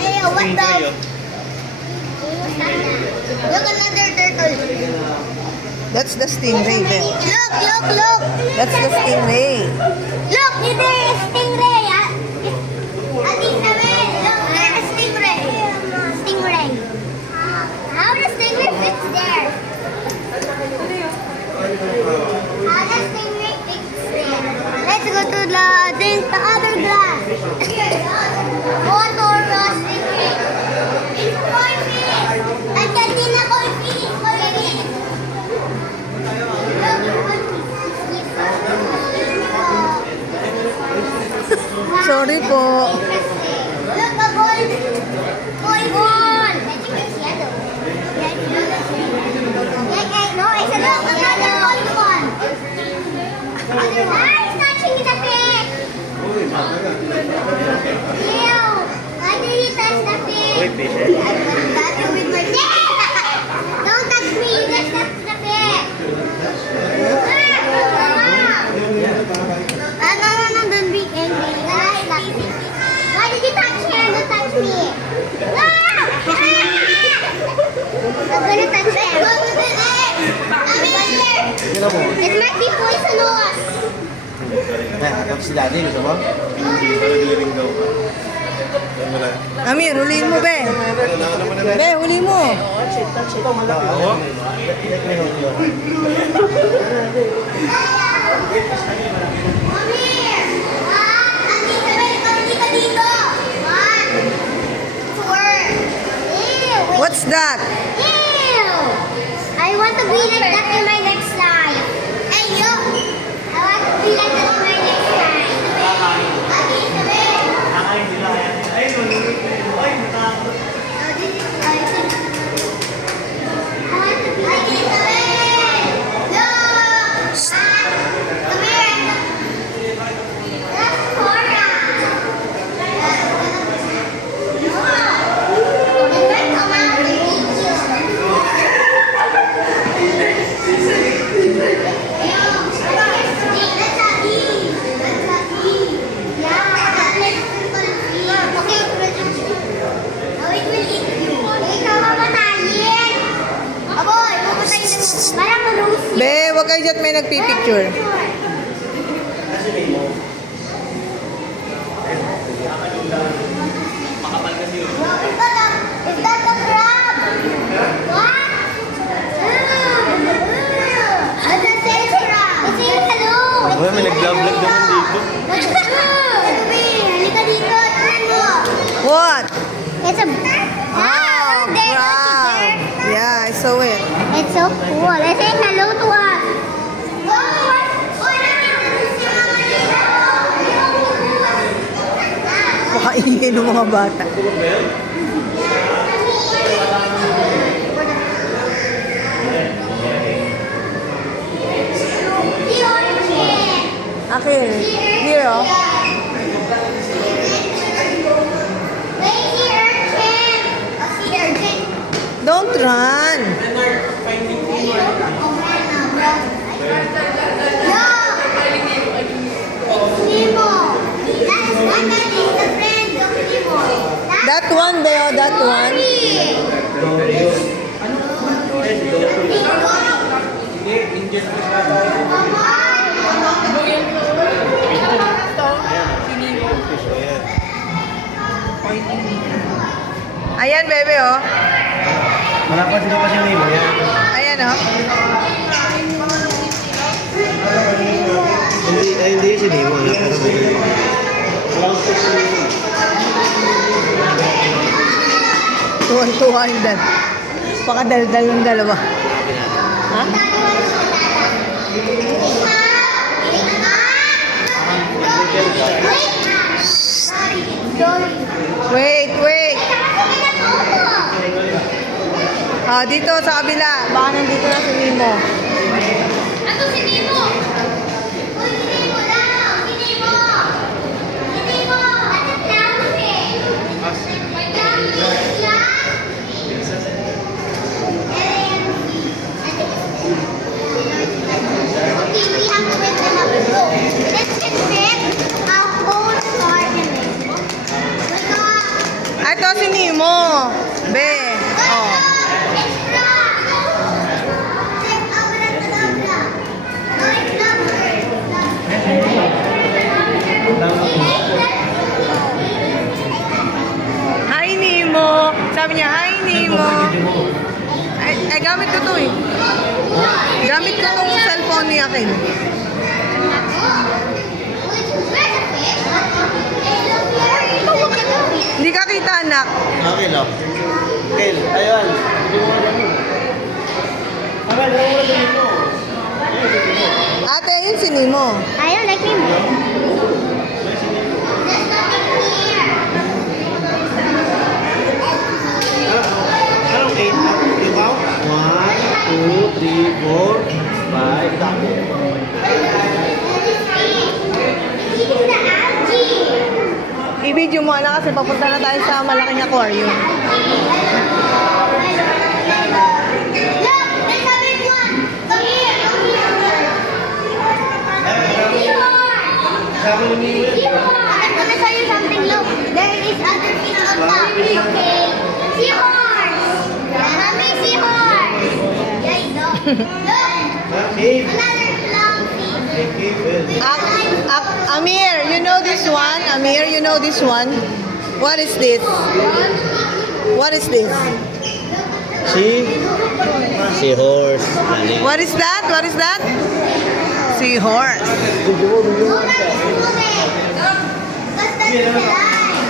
Hey, what the? Look, another turtle. That's the stingray, Ben. Look. That's the stingray. Look, there is stingray. Ati sabi, look, there is stingray. Stingray. How the stingray fits there? How the stingray fits there? Let's go to the other glass. Water the stingray. It's koi fish. Ang ganda na koi fish. Koi fish. Sorry po. Look, a gold. Koi ball. I think it's yellow. No, it's a look, another gold one. Ah, it's touching the fish. Ew. Why did you touch the fish? Wait, fish. I will touch you with my Don't touch me, you just touch the fish. No, don't be angry. Why did you touch her? Don't touch me. No! I'm gonna touch her. It might be poisonous. Tapos si Daddy, gusto mo? Hindi ko naglaring daw. Yan mo na. Amir, huliin mo, Ben. Ben, huli mo. Ako? What's that? I want to be like that in my next life. Hey, yo! I want to be like that in my next life. Be, wag kayo dyan may nagpipicture. Is that the crab? What? That's the crab. It's hello. Uy, may nag-vlog naman dito. Halika dito. Tignan mo. What? It's a... Oh, there. crab. Yeah, I saw it. It's so cool. It's saying hello to us. Pakaingin ng mga bata. Okay, here oh. Don't run. That one, Beo, that one. Ayan, bebe, oh. Malapad sila pa siya nilo. Ayan, oh. Hindi si Nemo. Tuwan-tuwa yung dal. Pakadaldal ng dalawa. Ha? Wait. Ah, dito sa kabila. Baka nandito na si Nemo. Ato si Nemo! Uy, si Nemo daw! Si Nemo! Si Nemo! At ang tawag eh! May tawag sila! Okay, we have to wait them up. This can fit a whole garden. We got... I Ito si Nemo. Be. Oh. Hi, Nemo. Sabi niya, hi, Nemo. Ay, gamit ko to eh. Gamit ko tong cellphone ni Akin. Hindi ka kita, anak. Okay, lo. Kel, ayun. Hindi mo alam mo. Amal, hindi mo alam mo. Ate, yun si Nemo. I don't like him. Anong 8? Ikaw? 1, 2, 3, 4, 5. Dami. I-video mo, anak, kasi papunta na tayo sa malaking aquarium. Look, there's a big one. Come here, come here. Sabi ni Mimo yan. I'm gonna show you something. Look, there is other fish on top. Okay. Seahorse. Mommy, seahorse. There you go. Look, Cave. another clownfish. Cave. Amir, you know this one? Amir, you know this one? What is this? What is this? Seahorse. What is that? What is that? Seahorse. No, that is moving. Because that's the line.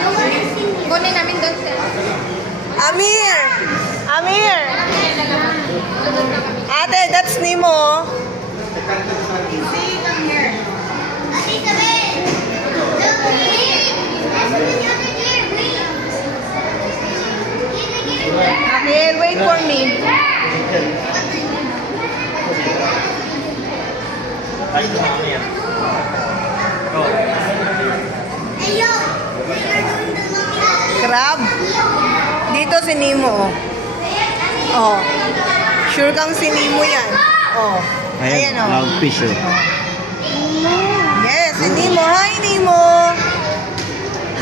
You want to see me? Kunin namin doon sa... Amir! Amir! Ate, that's Nemo. Ate Isabel. Look, here. That's the other deer. Wait. Amir, wait for me. Ay, tumami yan. Go. Hey, yo. We are doing the monkey. Crab? Dito si Nemo. Oh. Sure kang si Nemo yan. Oh. Ayan oh. Clownfish oh. Yes, si Nemo. Hi, Nemo.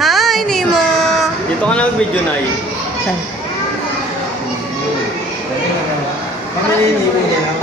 Hi, Nemo. Dito ka na mag-video na eh. Kami ni Nemo niya.